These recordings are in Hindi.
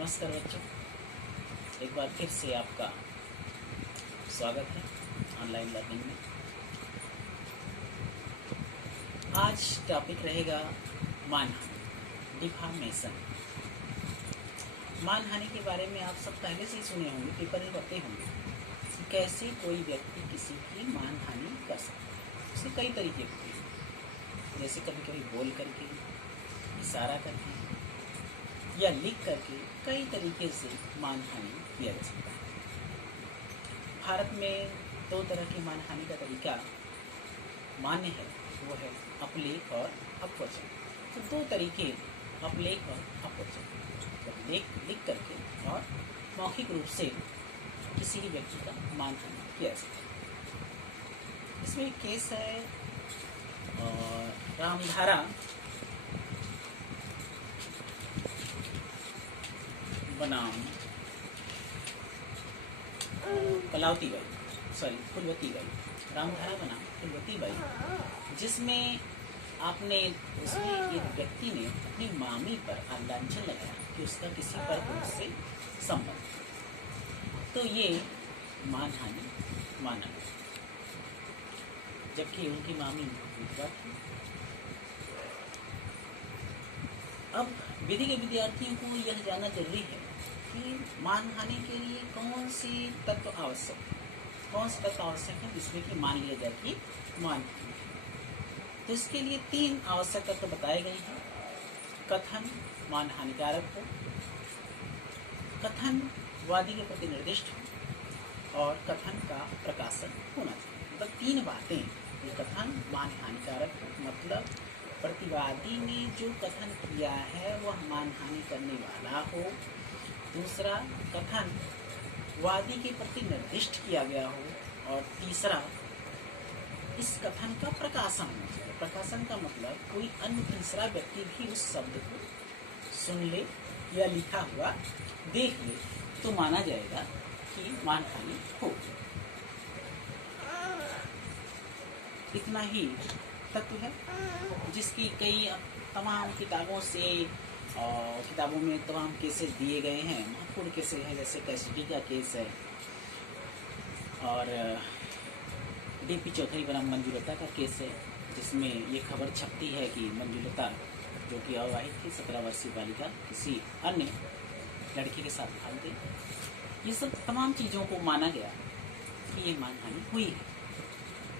नमस्कार बच्चों, एक बार फिर से आपका स्वागत है ऑनलाइन लर्निंग में। आज टॉपिक रहेगा मानहानि, डिफामेशन। मानहानि के बारे में आप सब पहले से ही सुने होंगे, पेपर में पढ़ते होंगे कि कैसे कोई व्यक्ति किसी की मानहानि कर सकता है। उसके कई तरीके होते हैं, जैसे कभी कभी बोल करके, इशारा करके या लिख करके कई तरीके से मानहानि किया जा सकता है। भारत में दो तरह की मानहानि का तरीका मान्य है, वो है अपलेख और अपवचन। तो दो तरीके, अपलेख और अपवचन, तो लिख करके और मौखिक रूप से किसी भी व्यक्ति का मानहानि किया जा सकता है। इसमें एक केस है रामधारा बनाम फुलवती बाई, रामधारा बनाम फुलवती बाई, जिसमें उसमें एक व्यक्ति ने अपनी मामी पर लांछन लगाया कि उसका किसी पर उससे संबंध, तो ये मानहानि माना गया, जबकि उनकी मामी विधवा थी। अब विधि के विद्यार्थियों को यह जानना जरूरी है कि मानहानि के लिए कौन से तत्व आवश्यक है जिसमें कि मान लिया जाए कि मानहानि है। तो इसके लिए तीन आवश्यक तत्व बताए गए हैं। कथन मानहानिकारक हो, कथन वादी के प्रति निर्दिष्ट हो और कथन का प्रकाशन होना चाहिए। मतलब तीन बातें, ये कथन मानहानिकारक हो, मतलब प्रतिवादी ने जो कथन किया है वह मानहानि करने वाला हो। दूसरा, कथन वादी के प्रति निर्दिष्ट किया गया हो। और तीसरा, इस कथन का प्रकाशन होना चाहिए। प्रकाशन का मतलब कोई अन्य तीसरा व्यक्ति भी उस शब्द को सुन ले या लिखा हुआ देख ले तो माना जाएगा कि मानहानि हो। इतना ही तत्व है जिसकी कई तमाम किताबों में तमाम केसेस दिए गए हैं। महत्वपूर्ण केसेस हैं, जैसे कैसिडी का केस है और डीपी चौधरी बनाम मंजुलता का केस है, जिसमें ये खबर छपती है कि मंजुलता, जो कि अविवाहित थी, 17 वर्षीय बालिका, किसी अन्य लड़की के साथ भाग गई। ये सब तमाम चीज़ों को माना गया कि ये मानहानि हुई है।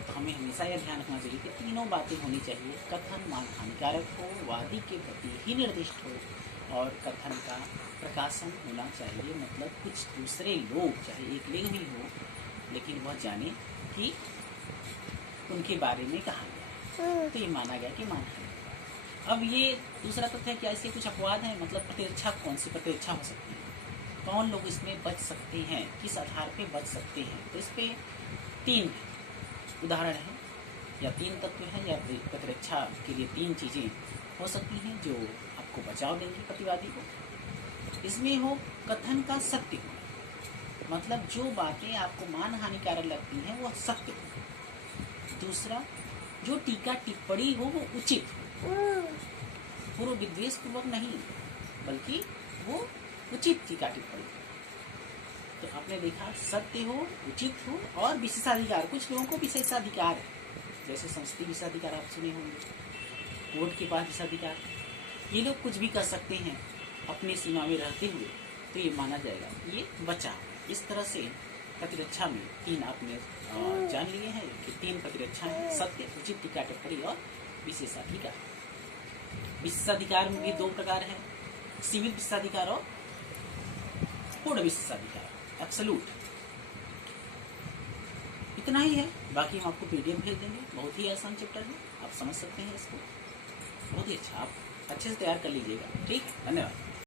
तो हमें हमेशा यह ध्यान रखना चाहिए कि तीनों बातें होनी चाहिए। कथन मानहानिकारक हो, वादी के प्रति ही निर्दिष्ट हो और कथन का प्रकाशन होना चाहिए। मतलब कुछ दूसरे लोग, चाहे एक लिंग ही हो, लेकिन वह जाने कि उनके बारे में कहा गया, तो ये माना गया कि मानहानि। अब ये दूसरा तथ्य है, क्या इसके कुछ अपवाद हैं? मतलब प्रतिरक्षा, कौन सी प्रतिरक्षा हो सकती है, कौन लोग इसमें बच सकते हैं, किस आधार पे बच सकते हैं? तो इस पे तीन उदाहरण है या तीन तत्व हैं या प्रतिरक्षा के लिए तीन चीज़ें हो सकती हैं जो आपको बचाव देंगी प्रतिवादी को। इसमें हो कथन का सत्य होना, मतलब जो बातें आपको मानहानिकारक लगती हैं वह सत्य हो। दूसरा, जो टीका टिप्पणी हो वो उचित हो, पूर्व विद्वेष पूर्वक नहीं, बल्कि वो उचित टीका टिप्पणी। तो आपने देखा, सत्य हो, उचित हो और विशेषाधिकार। कुछ लोगों को विशेषाधिकार है, जैसे संस्कृति विशेषाधिकार आप सुने होंगे, कोर्ट के पास विशेषाधिकार। ये लोग कुछ भी कर सकते हैं अपनी सीमा में रहते हुए, तो ये माना जाएगा ये बचाव। इस तरह से प्रतिरक्षा में तीन आपने जान लिए हैं कि तीन प्रतिरक्षाएं हैं: सत्य, उचित टीका टिप्पणी और विशेषाधिकार। विशेषाधिकार में भी दो प्रकार हैं, सीमित विशेषाधिकार और पूर्ण विशेषाधिकार, एब्सोल्यूट। इतना ही है, बाकी हम आपको पीडीएफ भेज देंगे। बहुत ही आसान चैप्टर है, आप समझ सकते हैं इसको, बहुत ही अच्छा। आप अच्छे से तैयार कर लीजिएगा। ठीक, धन्यवाद।